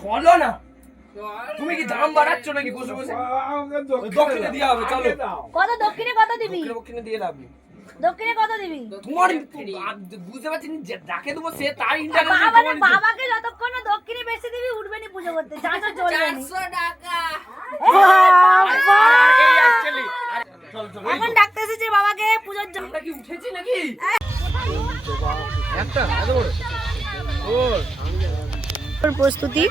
চলো না, তুমি কি দাম বাড়াচ্ছ নাকি বসে বসে? দক্ষিণে দিয়ে হবে, চলো। কত দক্ষিণে কত দিবি? দক্ষিণে দিয়ে লাভ নেই। দক্ষিণে কত দিবি? তোমার বুঝতে পারছি না, ডাকে দেবো সে তার ইন্টারেস্ট। বাবাকে যতক্ষণ না দক্ষিণে বেশি দিবি উঠবে নি পুজো করতে, চাচা চলবে নি। 400 টাকা। এখন ডাকতে এসেছে বাবাকে পুজোর জন্য। আমরা কি উঠেছি নাকি? প্রস্তুতি,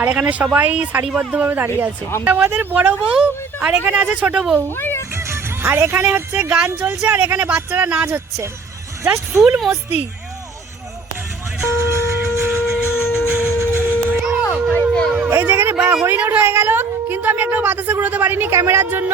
আর এখানে সবাই সারিবদ্ধভাবে দাঁড়িয়ে আছে। আমাদের বড় বউ আর এখানে আছে ছোট বউ, আর এখানে হচ্ছে গান চলছে, আর এখানে বাচ্চারা নাচ হচ্ছে, জাস্ট ফুল মস্তি। এই যেখানে হরিণ উঠ হয়ে গেল, কিন্তু আমি একটা বাতাসে ঘুরোতে পারিনি ক্যামেরার জন্য।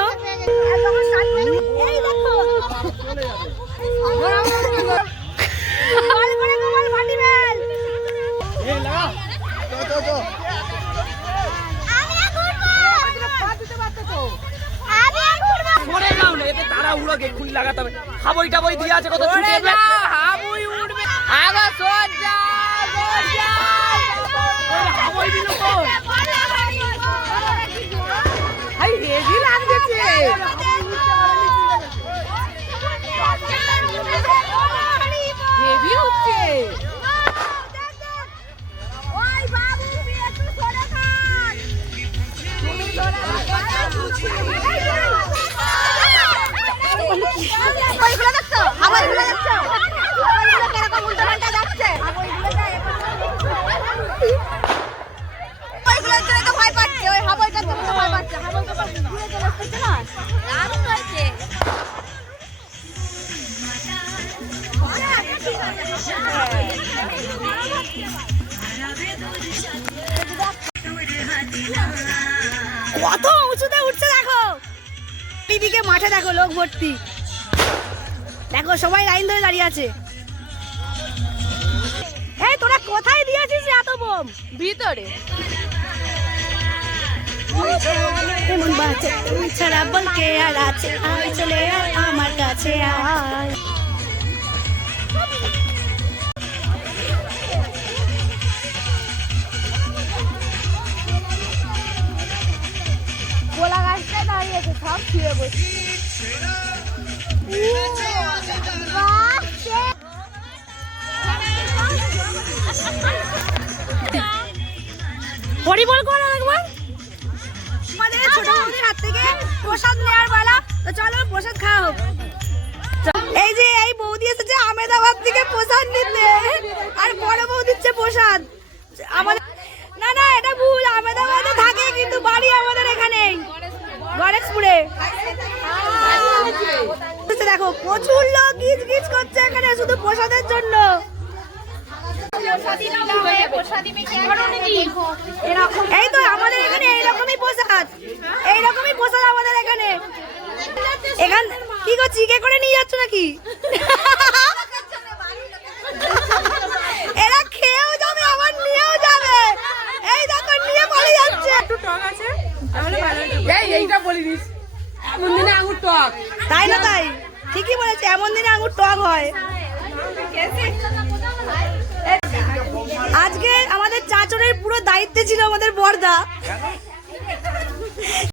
লাগাতে হবে, হাবই টাবই দিয়ে আছে, কত ছুটে যাবে, হাবই উঠবে। আগা সোজা সোজা হাবই দিল তো, ভাই হেভি লাগছে। হেভি হচ্ছে। ওই বাবু একটু সরে থাক, তুমি সরে ওইগুলো দেখছো, হাওয়াইগুলো দেখছো, হাওয়াইগুলো কিরকম উল্টো পাল্টা যাচ্ছে, ওইগুলোর জন্য তো ভয় পাচ্ছে, ওই হাওয়াইটার জন্য তো ভয় পাচ্ছে, হাওয়াইটা তো ঘুরে চলে আসছে না, দারুণ হয়েছে। কত উঁচুতে উঠছে দেখো, এইদিকে মাঠে দেখো লোক ভর্তি, দেখো সবাই লাইন ধরে দাঁড়িয়ে আছে। এই তোরা কোথায় দিয়েছিস এত বোম? ভিতরে এমন বাচ্চা তুমি ছাড়া বলকে আর আছে, আয় চলে আয় আমার কাছে আয়। গোলা গাছটা দাঁড়িয়েছে, সব ছুঁয়ে বসে। হরিবল করো একবার। আমাদের ছোট বউদের হাত থেকে প্রসাদ নেওয়ার বেলা, তো চলো প্রসাদ খাওয়া হোক। এই যে এই বৌদি এসেছে আহমেদাবাদ থেকে প্রসাদ নিতে, আর বড় বউ দিচ্ছে প্রসাদ আমাদের। না না এটা ভুল, আহমেদাবাদে থাকে কিন্তু বাড়ি আমাদের এখানেই গণেশপুরে। দেখো প্রচুর লোক গিজ গিজ করছে এখানে শুধু প্রসাদের জন্য। এই তো আমাদের এখানে এইরকমই প্রসাদ, এইরকমই প্রসাদ আমাদের এখানে। এখান কি গো চিকে করে নিয়ে যাচ্ছ নাকি? এরা খেয়েও যাবে আবার নিয়েও যাবে, এই দেখো নিয়ে পালিয়ে যাচ্ছে। একটু টক আছে তাহলে ভালো হবে। এইটা বলি দিস, এমন দিনে আঙুর টক। তাই না, তাই ঠিকই বলেছে, এমন দিনে আঙুর টক হয়। আজকে আমাদের চাচরের পুরো দায়িত্বে ছিল আমাদের বর্দা।